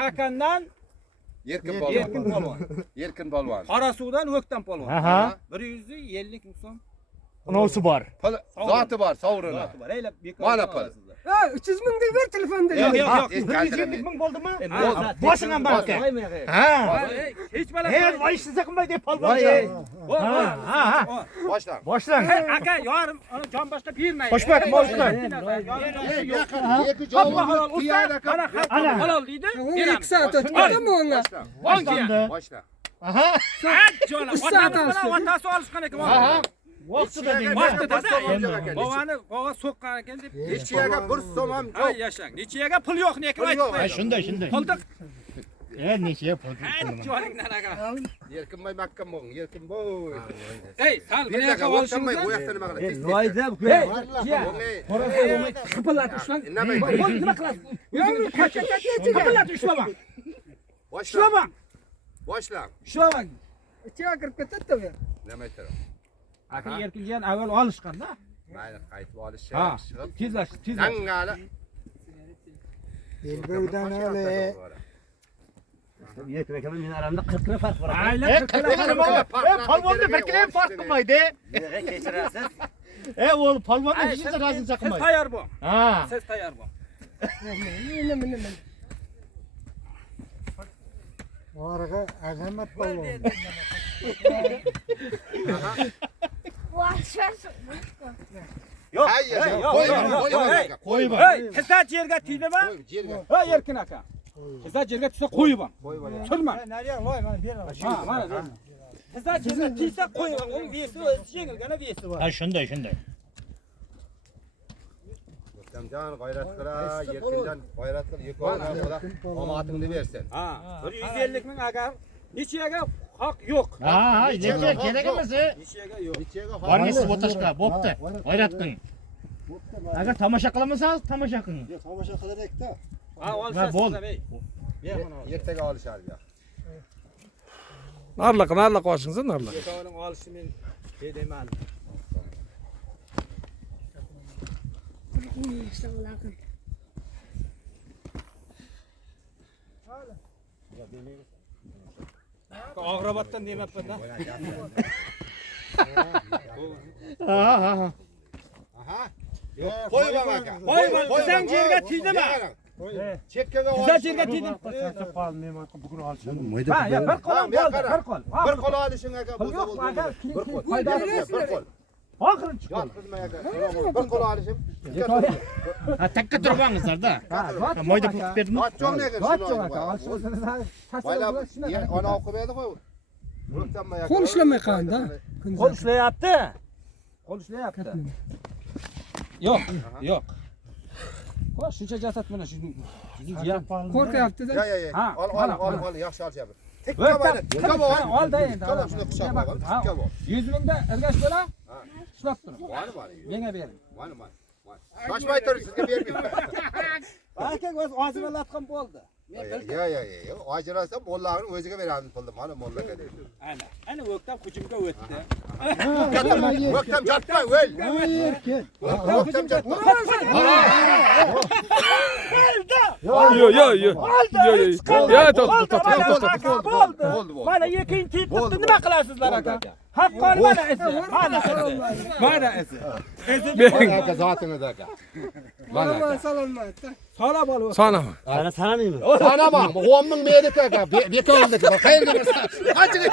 Hakandan Erkin polvon. Erkin polvon. Qarasuvdan O'ktam polvon. Aha. 150 ming so'm. Unisi bor. Zoti bor, sovrini. Zoti bor. Eylab bekor. Mana pul. 300 ming deb ver telefonda. Yo'q, yo'q. 120 ming bo'ldimi? Boshingdan baraka. Ha. Hech balo. Voy siz qilmay deb polvon. Ha. Boshlang. Boshlang. Aka, yorim, uni jon boshqa bermaydi. Qo'shmak, boshlang. Iki javob tiyada Mana Ana. halol deydi. 2 soat o'tmadimi unga? Boshlandi. Boshla. Aha. Jona, Uch soat otasi olishgan ekan. Aha. Vaqtida deydi. Bova so'kkan ekan deb. Nechiyaga bir so'm ham Ha, yo'q. yashang. Nechiyaga pul yo'q, nekim aytmaydi. Ha, shunday. Qildiq. Necha pul? Joningdan aka. Erkinmay makka bo'ng, erkin bo'y. Ey, sal Bir bunaqa dakika olishingizdan. o'tmay, bu yoqda nima qilasiz? Voyda Qipillat ushlang. Nima Nima qilasiz? O'zingiz qipillat ushlabang. Boshla. Boshla. Ushlabang. ichiga kirib ketadi-da. Nima aytadi? Aka Erkinjon avval olishganda. Mayli, qaytib olish. Ha, tezlash. Tangala. Elbowdan ole. Erkin aka men aramda 40 kilo farq bor. Ayla 40 Polvonda bir kilo farq qilmaydi. Kechirasiz. U polvonda hech narsa razilcha Siz qilmaydi. tayyor bo'ling. Ha. Siz tayyor bo'ling. Nima. Orga azamat polvon. Yo'q. Qo'yib. Hey, hissa yerga teydimi? Ha, Erkin aka. Hissa yerga tegsa qo'yib ol. Turma. Ha, mana. Hissa yerga tegsa qo'yib ol. Uni vesi yengilgina vesi bor. Ha, shunday. O'ktamjon g'ayrat qila, Erkinjon g'ayrat qil, yekona qila, omadingni bersin. Ha, 150 ming agar nechiyaga haq yo'q. Ha, necha kerak emas. Nechiyaga yo'q. Nechaga Bormisiz o'tashqa, bo'pti. G'ayrat qiling. Agar tomosha qilamasangiz, tomosha qiling. Tomosha qilarak-da. Ha, olsa bo'l. ertaga olishar ya. Narliq olishingizda narliq. Yetoning olishi men deyman. Og'rabatdan demapman-da. Ha. Aha. Qo'yib ol aka. Qo'yib ol, desang yerga teydimi? Chekkaga Hissa olish. yerga teydimi? Bugun olsin. Ha, ya bir qo'l bo'ldi, bir qo'l. Bir qo'l olishing aka bo'lsa Yo'q, bo'ldi. aka, Bir qo'l. Bir qo'l. oxiri chiqdi. Yotqizmay aka. Bir qo'l olishim. Ha, takka turibangizlar-da. Moyda pul berdimi? Otchoqni aka. Vochchoq aka, olishini Baylab, ona o'qimaydi qo'y. O'ktamay aka. Qo'l ishlamay qoldi. Qo'l ishlayapti. Qo'l ishlayapti. Yo'q, yo'q. Qo'y shuncha jasad bilan shuni Qo'rqyapti-da. Ya. Ha, Ol, yaxshi olishyapti. Tikka O'ktam, bo'ladi. Tikka bo'ladi. olda endi. Tikka bo'ladi, shuni quchoq bo'ladi. Tikka bo'ladi. 100 mingda ergash bo'la. Ushlab turing. Bor. Menga bering. Mana. Shoshmay tur, sizga bermayman. Aka o'z ozimalatgan bo'ldi. Men bildim. Ya. Ajrasa mollag'ini o'ziga beramiz pulni. Mana mollaga deydi. Ana O'ktam hujumga o'tdi. O'ktam jatmay, o'l. O'ktam jatmay. Bo'ldi. Mana ikkinchi tibni nima qilasizlar aka? Haqqoni mana esi. Mana esi. Aka zotingiz aka. Mana. Salomat. Salom ol. Sanaman. Sana sanamayman. Sanamam, 10 ming berdik aka. Bekorniki. Qayerga borsa? Qanchaga?